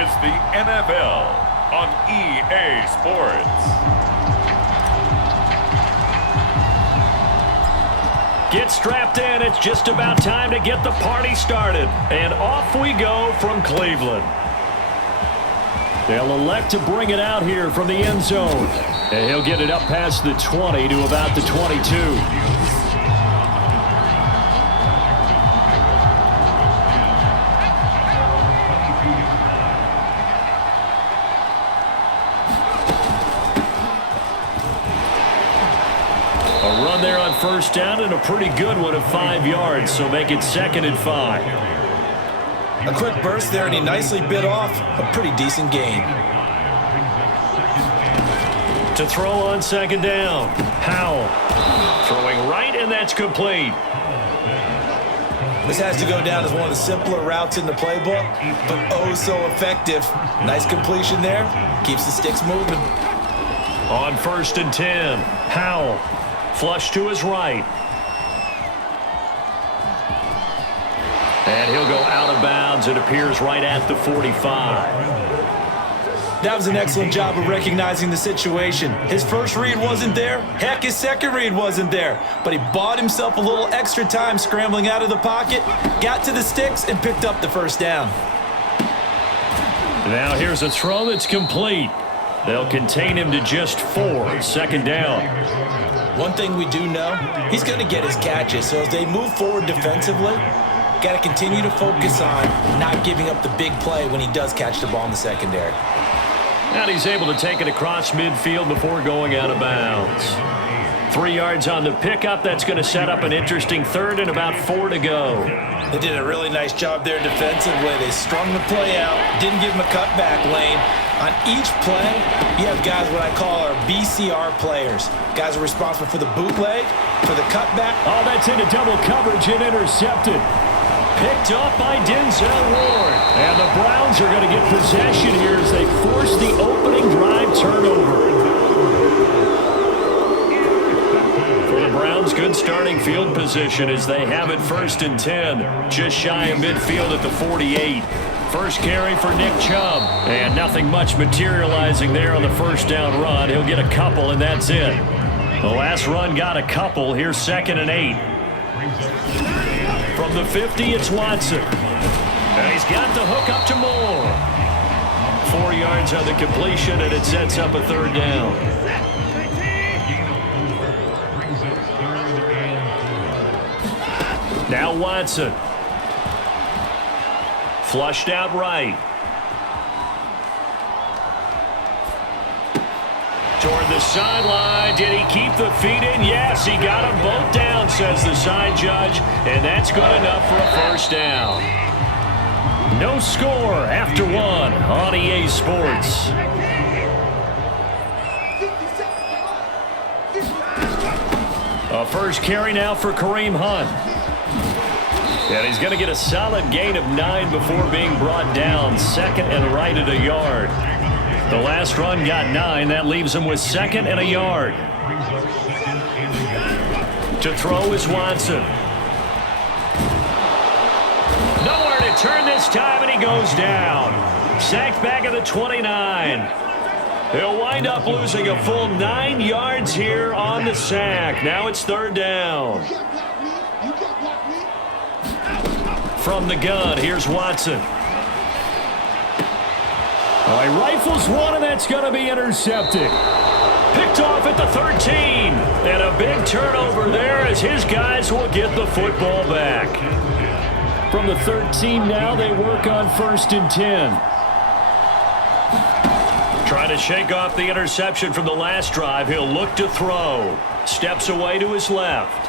is the NFL on EA Sports. Get strapped in. It's just about time to get the party started. And off we go from Cleveland. They'll elect to bring it out here from the end zone. And he'll get it up past the 20 to about the 22. A run there on first down and a pretty good one of 5 yards, so make it 2nd and 5. A quick burst there, and he nicely bit off a pretty decent gain. To throw on 2nd down, Howell throwing right, and that's complete. This has to go down as one of the simpler routes in the playbook, but oh so effective. Nice completion there, keeps the sticks moving. On 1st and 10, Howell flush to his right. And he'll go out of bounds. It appears right at the 45. That was an excellent job of recognizing the situation. His first read wasn't there. Heck, his second read wasn't there. But he bought himself a little extra time scrambling out of the pocket, got to the sticks, and picked up the first down. Now here's a throw that's complete. They'll contain him to just 4. 2nd down. One thing we do know, he's going to get his catches. So as they move forward defensively, got to continue to focus on not giving up the big play when he does catch the ball in the secondary. And he's able to take it across midfield before going out of bounds. 3 yards on the pickup. That's going to set up an interesting 3rd and about 4 to go. They did a really nice job there defensively. They strung the play out, didn't give him a cutback lane. On each play, you have guys what I call our BCR players. Guys are responsible for the bootleg, for the cutback. Oh, that's into double coverage and intercepted. Picked up by Denzel Ward. And the Browns are going to get possession here as they force the opening drive turnover. For the Browns, good starting field position as they have it 1st and 10. Just shy of midfield at the 48. First carry for Nick Chubb. And nothing much materializing there on the first down run. He'll get a couple, and that's it. The last run got a couple. Here's 2nd and 8. From the 50, it's Watson. And he's got the hook up to Moore. 4 yards on the completion, and it sets up a 3rd down. Now Watson. Flushed out right. Toward the sideline. Did he keep the feet in? Yes, he got them both down, says the side judge. And that's good enough for a first down. No score after 1 on EA Sports. A first carry now for Kareem Hunt. And he's going to get a solid gain of 9 before being brought down. 2nd and right at a yard. The last run got 9. That leaves him with 2nd and a yard. To throw is Watson. Nowhere to turn this time, and he goes down. Sacked back at the 29. He'll wind up losing a full 9 yards here on the sack. Now it's 3rd down. From the gun, here's Watson. Oh, he rifles one, and that's going to be intercepted. Picked off at the 13. And a big turnover there as his guys will get the football back. From the 13 now, they work on 1st and 10. Trying to shake off the interception from the last drive. He'll look to throw. Steps away to his left.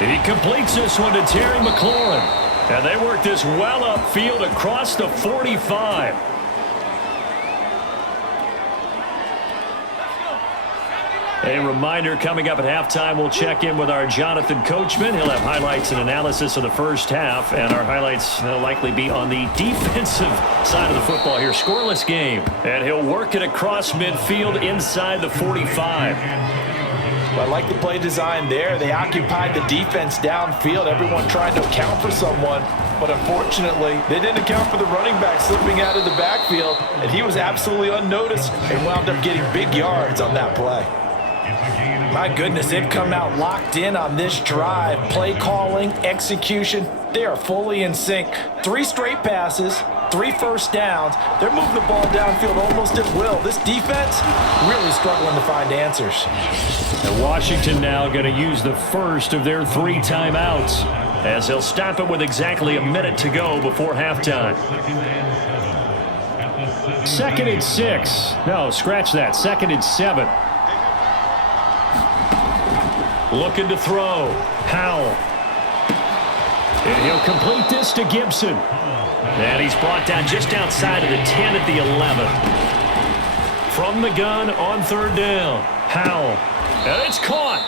He completes this one to Terry McLaurin. And they work this well upfield across the 45. A reminder, coming up at halftime, we'll check in with our Jonathan Coachman. He'll have highlights and analysis of the first half, and our highlights will likely be on the defensive side of the football here. Scoreless game, and he'll work it across midfield inside the 45. Well, I like the play design there. They occupied the defense downfield. Everyone trying to account for someone. but unfortunately, they didn't account for the running back slipping out of the backfield, and he was absolutely unnoticed and wound up getting big yards on that play. My goodness, they've come out locked in on this drive. Play calling, execution, they are fully in sync. 3 straight passes, 3 first downs. They're moving the ball downfield almost at will. This defense really struggling to find answers. And Washington now going to use the first of their 3 timeouts, as they'll stop it with exactly a minute to go before halftime. 2nd and 6. No, scratch that. 2nd and 7. Looking to throw. Howell. And he'll complete this to Gibson. And he's brought down just outside of the 10 at the 11. From the gun on 3rd down. Howell. And it's caught.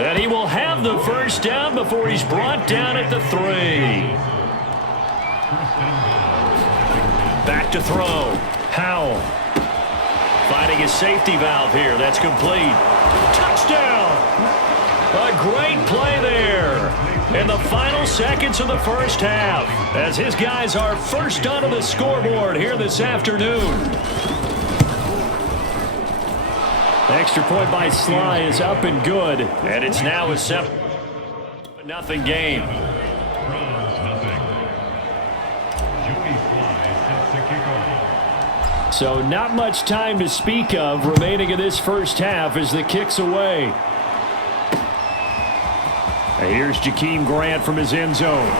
And he will have the first down before he's brought down at the 3. Back to throw. Howell. Finding his safety valve here. That's complete. Touchdown! A great play there in the final seconds of the first half, as his guys are first onto the scoreboard here this afternoon. The extra point by Sly is up and good, and it's now a 7-0 game. So not much time to speak of remaining in this first half as the kick's away. Here's Jakeem Grant from his end zone.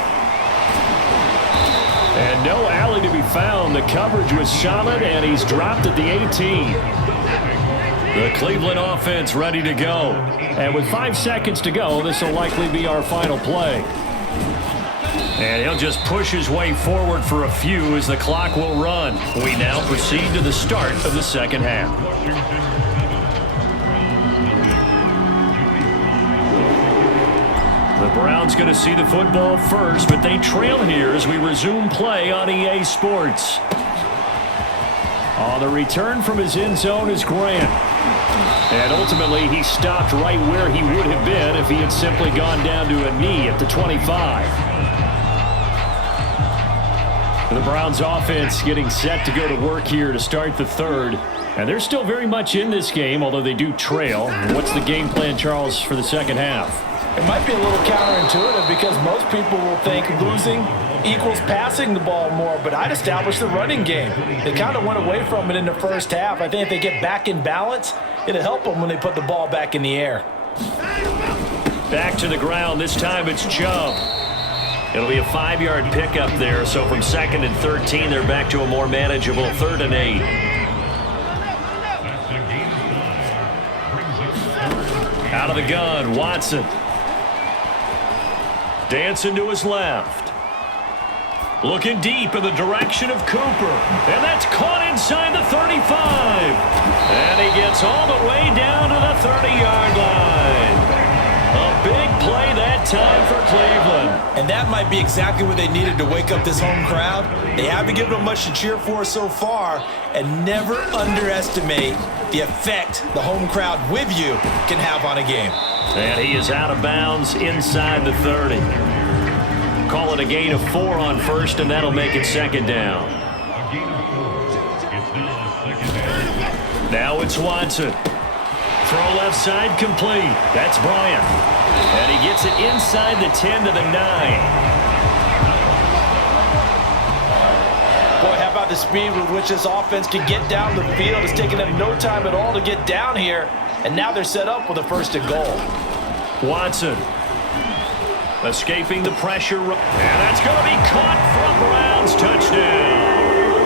And no alley to be found. The coverage was solid, and he's dropped at the 18. The Cleveland offense ready to go. And with 5 seconds to go, this will likely be our final play. And he'll just push his way forward for a few as the clock will run. We now proceed to the start of the second half. The Browns going to see the football first, but they trail here as we resume play on EA Sports. On the return from his end zone is Grant. And ultimately, he stopped right where he would have been if he had simply gone down to a knee at the 25. The Browns offense getting set to go to work here to start the third. And they're still very much in this game, although they do trail. What's the game plan, Charles, for the second half? It might be a little counterintuitive because most people will think losing equals passing the ball more, but I'd establish the running game. They kind of went away from it in the first half. I think if they get back in balance, it'll help them when they put the ball back in the air. Back to the ground. This time it's Chubb. It'll be a 5-yard pickup there, so from 2nd and 13, they're back to a more manageable 3rd and 8. Out of the gun, Watson. Dancing to his left. Looking deep in the direction of Cooper. And that's caught inside the 35. And he gets all the way down to the 30-yard line. A big play that time for Cleveland. And that might be exactly what they needed to wake up this home crowd. They haven't given them much to cheer for so far. And never underestimate the effect the home crowd with you can have on a game. And he is out of bounds inside the 30. Call it a gain of 4 on first, and that'll make it 2nd down. Now it's Watson. Throw left side complete. That's Bryant. And he gets it inside the 10 to the 9. Boy, how about the speed with which this offense can get down the field? It's taken them no time at all to get down here. And now they're set up with a 1st and goal. Watson. Escaping the pressure. And that's going to be caught for a Browns touchdown.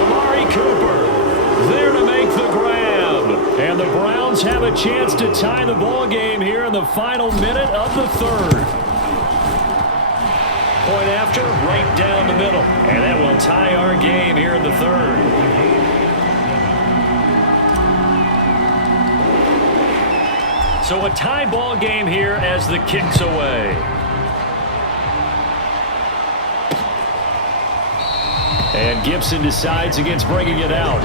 Amari Cooper there to make the grab. And the Browns have a chance to tie the ball game here in the final minute of the 3rd. Point after, right down the middle. And that will tie our game here in the 3rd. So a tie ball game here as the kick's away. And Gibson decides against bringing it out.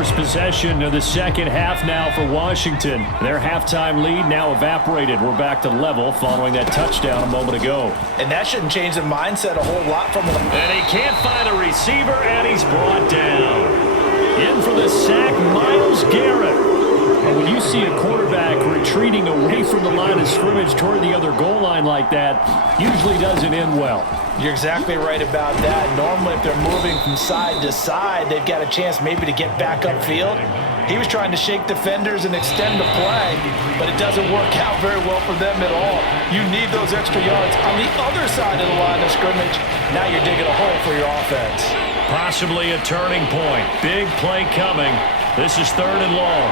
first possession of the second half now for Washington. Their halftime lead now evaporated. We're back to level following that touchdown a moment ago. And that shouldn't change the mindset a whole lot from them. And he can't find a receiver, and he's brought down. In for the sack, Myles Garrett. And when you see a quarterback retreating away from the line of scrimmage toward the other goal line like that, usually doesn't end well. You're exactly right about that. Normally, if they're moving from side to side, they've got a chance maybe to get back upfield. He was trying to shake defenders and extend the play, but it doesn't work out very well for them at all. You need those extra yards on the other side of the line of scrimmage. Now you're digging a hole for your offense. Possibly a turning point. Big play coming. This is 3rd and long.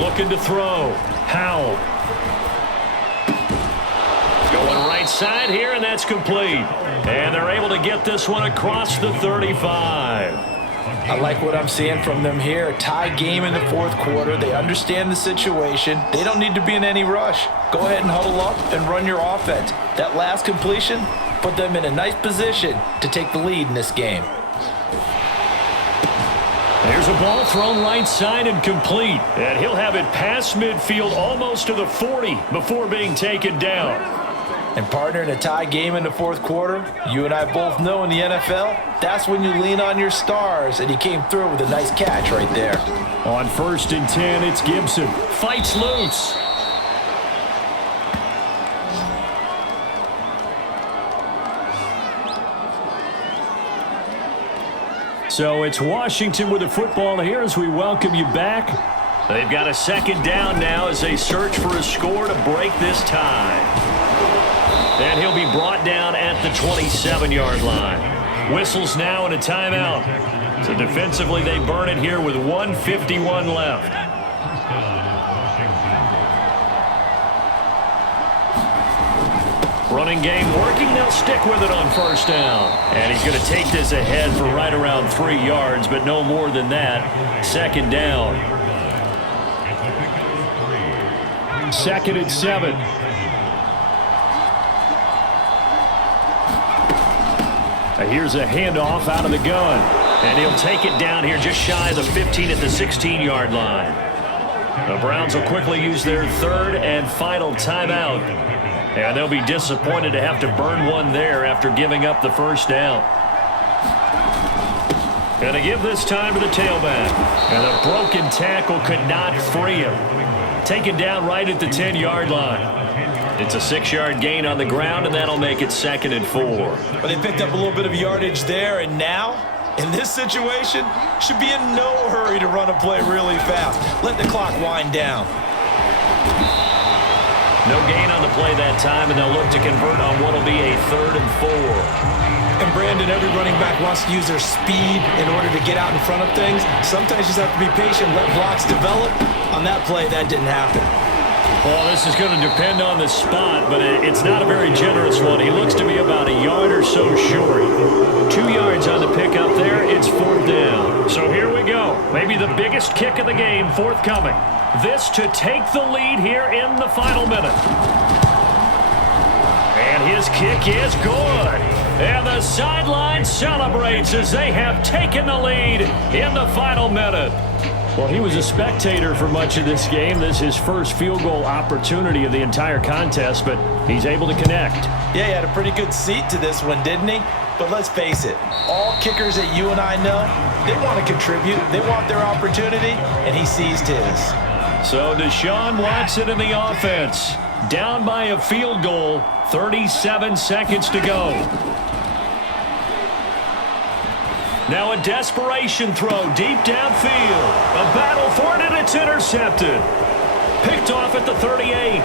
Looking to throw. Howell. Going right side here, and that's complete. And they're able to get this one across the 35. I like what I'm seeing from them here. Tie game in the 4th quarter. They understand the situation. They don't need to be in any rush. Go ahead and huddle up and run your offense. That last completion put them in a nice position to take the lead in this game. There's a ball thrown right side and complete. And he'll have it past midfield almost to the 40 before being taken down. And partner, in a tie game in the 4th quarter, you and I both know in the NFL, that's when you lean on your stars, and he came through with a nice catch right there. On 1st and 10, it's Gibson. Fights loose. So it's Washington with the football here as we welcome you back. They've got a 2nd down now as they search for a score to break this tie. And he'll be brought down at the 27-yard line. Whistles now and a timeout. So defensively they burn it here with 1:51 left. Running game working. They'll stick with it on 1st down. And he's going to take this ahead for right around 3 yards, but no more than that. 2nd down. 2nd and 7. Here's a handoff out of the gun. And he'll take it down here just shy of the 15 at the 16-yard line. The Browns will quickly use their 3rd and final timeout. And they'll be disappointed to have to burn one there after giving up the 1st down. Going to give this time to the tailback. And a broken tackle could not free him. Taken down right at the 10-yard line. It's a 6-yard gain on the ground, and that'll make it 2nd and 4. But they picked up a little bit of yardage there, and now, in this situation, should be in no hurry to run a play really fast. Let the clock wind down. No gain on the play that time, and they'll look to convert on what will be a 3rd and 4. And Brandon, every running back wants to use their speed in order to get out in front of things. Sometimes you just have to be patient, let blocks develop. On that play, that didn't happen. Well, this is going to depend on the spot, but it's not a very generous one. He looks to be about a yard or so short. 2 yards on the pickup there. It's 4th down. So here we go. Maybe the biggest kick of the game forthcoming. This to take the lead here in the final minute. And his kick is good. And the sideline celebrates as they have taken the lead in the final minute. Well, he was a spectator for much of this game. This is his first field goal opportunity of the entire contest, but he's able to connect. Yeah, he had a pretty good seat to this one, didn't he? But let's face it, all kickers that you and I know, they want to contribute. They want their opportunity, and he seized his. So Deshaun Watson in the offense. Down by a field goal, 37 seconds to go. Now a desperation throw deep downfield. A battle for it, and it's intercepted. Picked off at the 38.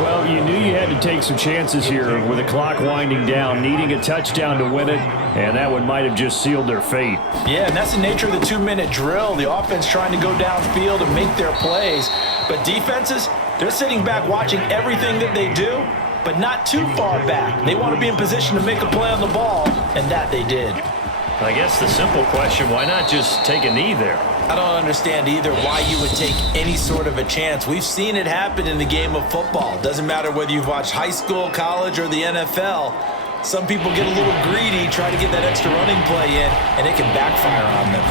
Well, you knew you had to take some chances here with the clock winding down, needing a touchdown to win it, and that one might have just sealed their fate. Yeah, and that's the nature of the 2-minute drill. The offense trying to go downfield and make their plays. But defenses, they're sitting back watching everything that they do, but not too far back. They want to be in position to make a play on the ball, and that they did. I guess the simple question, why not just take a knee there? I don't understand either why you would take any sort of a chance. We've seen it happen in the game of football. Doesn't matter whether you've watched high school, college, or the NFL. Some people get a little greedy, try to get that extra running play in, and it can backfire on them.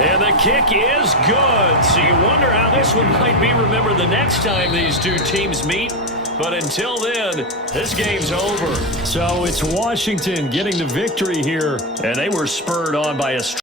And the kick is good. So you wonder how this one might be remembered the next time these two teams meet. But until then, this game's over. So it's Washington getting the victory here, and they were spurred on by a